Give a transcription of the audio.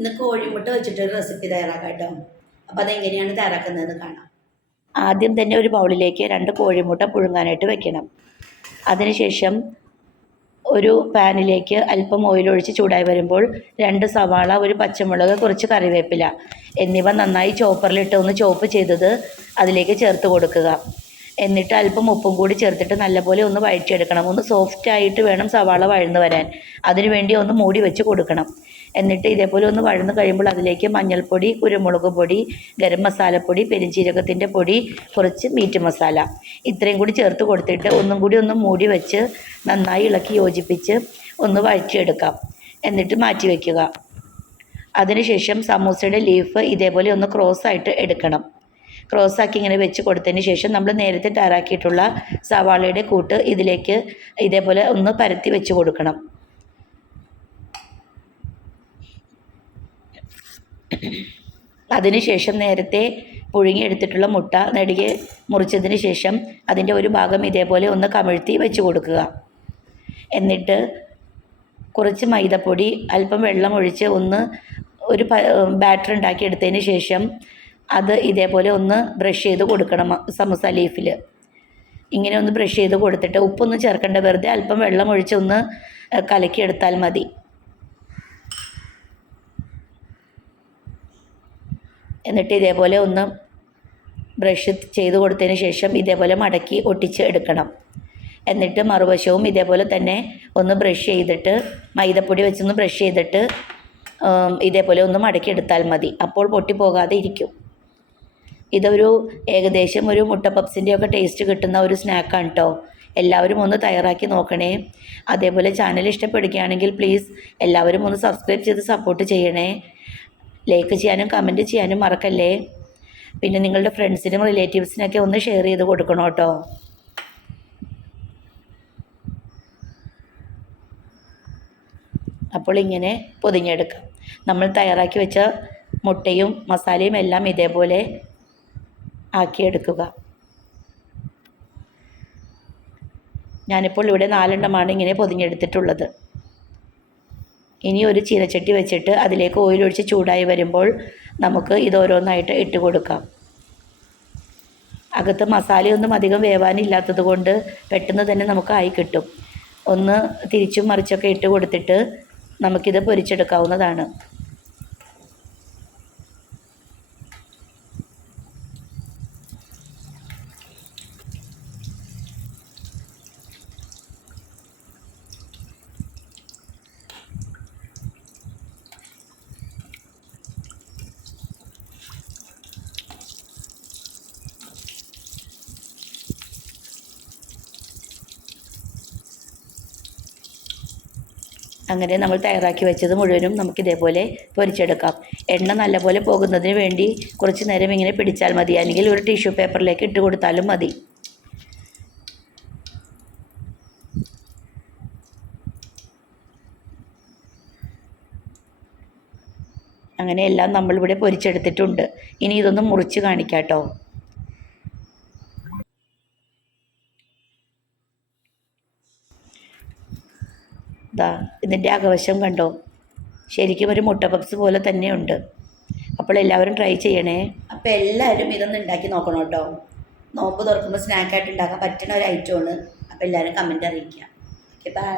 ഇന്ന് കോഴിമുട്ട വെച്ചിട്ട് ഒരു റെസിപ്പി തയ്യാറാക്കാം കേട്ടോ അപ്പോൾ അതെങ്ങനെയാണ് തയ്യാറാക്കുന്നതെന്ന് കാണാം. ആദ്യം തന്നെ ഒരു ബൗളിലേക്ക് രണ്ട് കോഴിമുട്ട പുഴുങ്ങാനായിട്ട് വെക്കണം. അതിനുശേഷം ഒരു പാനിലേക്ക് അല്പം ഓയിലൊഴിച്ച് ചൂടായി വരുമ്പോൾ രണ്ട് സവാള ഒരു പച്ചമുളക് കുറച്ച് കറിവേപ്പില എന്നിവ നന്നായി ചോപ്പറിലിട്ട് ഒന്ന് ചോപ്പ് ചെയ്തത് അതിലേക്ക് ചേർത്ത് കൊടുക്കുക. എന്നിട്ട് അല്പം ഉപ്പും കൂടി ചേർത്തിട്ട് നല്ലപോലെ ഒന്ന് വഴറ്റിയെടുക്കണം. ഒന്ന് സോഫ്റ്റ് ആയിട്ട് വേണം സവാള വഴന്ന് വരാൻ. അതിനുവേണ്ടി ഒന്ന് മൂടി വെച്ച് കൊടുക്കണം. എന്നിട്ട് ഇതേപോലെ ഒന്ന് വഴന്ന് കഴിയുമ്പോൾ അതിലേക്ക് മഞ്ഞൾപ്പൊടി കുരുമുളക് പൊടി ഗരം മസാലപ്പൊടി പെരിഞ്ചീരകത്തിന്റെ പൊടി കുറച്ച് മീറ്റ് മസാല. ഇത്രയും കൂടി ചേർത്ത് കൊടുത്തിട്ട് ഒന്നും കൂടി ഒന്ന് മൂടി വെച്ച് നന്നായി ഇളക്കി യോജിപ്പിച്ച് ഒന്ന് വഴറ്റിയെടുക്കാം. എന്നിട്ട് മാറ്റി വയ്ക്കുക അതിനുശേഷം സമൂസയുടെ ലീഫ് ഇതേപോലെ ഒന്ന് ക്രോസ് ആയിട്ട് എടുക്കണം. ക്രോസ് ആക്കി ഇങ്ങനെ വെച്ച് കൊടുത്തതിന് ശേഷം നമ്മൾ നേരത്തെ തയ്യാറാക്കിയിട്ടുള്ള സവാളയുടെ കൂട്ട് ഇതിലേക്ക് ഇതേപോലെ ഒന്ന് പരത്തി വെച്ച് കൊടുക്കണം. അതിനുശേഷം നേരത്തെ പുഴുങ്ങിയെടുത്തിട്ടുള്ള മുട്ട നെടുകെ മുറിച്ചതിന് ശേഷം അതിന്റെ ഒരു ഭാഗം ഇതേപോലെ ഒന്ന് കമിഴ്ത്തി വെച്ച് കൊടുക്കുക. എന്നിട്ട് കുറച്ച് മൈദപ്പൊടി അല്പം വെള്ളം ഒഴിച്ച് ഒന്ന് ഒരു ബാറ്റർ ഉണ്ടാക്കിയെടുത്തതിന് ശേഷം അത് ഇതേപോലെ ഒന്ന് ബ്രഷ് ചെയ്ത് കൊടുക്കണം സമൂസ ലീഫിൽ ഇങ്ങനെ ഒന്ന് ബ്രഷ് ചെയ്ത് കൊടുത്തിട്ട് ഉപ്പൊന്നും ചേർക്കേണ്ട വെറുതെ അല്പം വെള്ളം ഒഴിച്ച് ഒന്ന് കലക്കിയെടുത്താൽ മതി. എന്നിട്ട് ഇതേപോലെ ഒന്ന് ബ്രഷ് ചെയ്ത് കൊടുത്തതിന് ശേഷം ഇതേപോലെ മടക്കി ഒട്ടിച്ച് എടുക്കണം. എന്നിട്ട് മറുവശവും ഇതേപോലെ തന്നെ ഒന്ന് ബ്രഷ് ചെയ്തിട്ട് മൈദപ്പൊടി വെച്ചൊന്ന് ബ്രഷ് ചെയ്തിട്ട് ഇതേപോലെ ഒന്ന് മടക്കി എടുത്താൽ മതി. അപ്പോൾ പൊട്ടിപ്പോകാതെ ഇരിക്കും. ഇതൊരു ഏകദേശം ഒരു മുട്ട പപ്സിന്റെ ഒക്കെ ടേസ്റ്റ് കിട്ടുന്ന ഒരു സ്നാക്കാണ് കേട്ടോ എല്ലാവരും ഒന്ന് തയ്യാറാക്കി നോക്കണേ. അതേപോലെ ചാനൽ ഇഷ്ടപ്പെടുകയാണെങ്കിൽ പ്ലീസ് എല്ലാവരും ഒന്ന് സബ്സ്ക്രൈബ് ചെയ്ത് സപ്പോർട്ട് ചെയ്യണേ. ലൈക്ക് ചെയ്യാനും കമന്റ് ചെയ്യാനും മറക്കല്ലേ? പിന്നെ നിങ്ങളുടെ ഫ്രണ്ട്സിനും റിലേറ്റീവ്സിനൊക്കെ ഒന്ന് ഷെയർ ചെയ്ത് കൊടുക്കണം കേട്ടോ അപ്പോൾ ഇങ്ങനെ പൊതിഞ്ഞെടുക്കാം. നമ്മൾ തയ്യാറാക്കി വെച്ച മുട്ടയും മസാലയും എല്ലാം ഇതേപോലെ ആക്കിയെടുക്കുക. ഞാനിപ്പോൾ ഇവിടെ നാലെണ്ണമാണ് ഇങ്ങനെ പൊതിഞ്ഞെടുത്തിട്ടുള്ളത്. ഇനി ഒരു ചീനച്ചട്ടി വെച്ചിട്ട് അതിലേക്ക് ഓയിലൊഴിച്ച് ചൂടായി വരുമ്പോൾ നമുക്ക് ഇത് ഓരോന്നായിട്ട് ഇട്ട് കൊടുക്കാം. അകത്ത് മസാലയൊന്നും അധികം വേവാനില്ലാത്തത് കൊണ്ട് പെട്ടെന്ന് തന്നെ നമുക്ക് ആയി കിട്ടും. ഒന്ന് തിരിച്ചും മറിച്ചൊക്കെ ഇട്ട് കൊടുത്തിട്ട് നമുക്കിത് പൊരിച്ചെടുക്കാവുന്നതാണ്. അങ്ങനെ നമ്മൾ തയ്യാറാക്കി വെച്ചത് മുഴുവനും നമുക്ക് ഇതേപോലെ പൊരിച്ചെടുക്കാം. എണ്ണ നല്ലപോലെ പോകുന്നതിന് വേണ്ടി കുറച്ച് നേരം ഇങ്ങനെ പിടിച്ചാൽ മതി. അല്ലെങ്കിൽ ഒരു ടിഷ്യൂ പേപ്പറിലേക്ക് ഇട്ട് കൊടുത്താലും മതി. അങ്ങനെ എല്ലാം നമ്മളിവിടെ പൊരിച്ചെടുത്തിട്ടുണ്ട്. ഇനി ഇതൊന്ന് മുറിച്ച് കാണിക്കാം കേട്ടോ ദാ ഇതിന്റെ അകവശം കണ്ടോ? ശരിക്കും ഒരു മുട്ട പപ്സ് പോലെ തന്നെയുണ്ട്. അപ്പോൾ എല്ലാവരും ട്രൈ ചെയ്യണേ. അപ്പോൾ എല്ലാവരും ഇതൊന്ന് ഉണ്ടാക്കി നോക്കണം കേട്ടോ. നോമ്പ് തുറക്കുമ്പോൾ സ്നാക്കായിട്ട് ഉണ്ടാക്കാൻ പറ്റുന്ന ഒരു ഐറ്റമാണ് അപ്പോൾ എല്ലാവരും കമന്റ് അറിയിക്കുക. Okay bye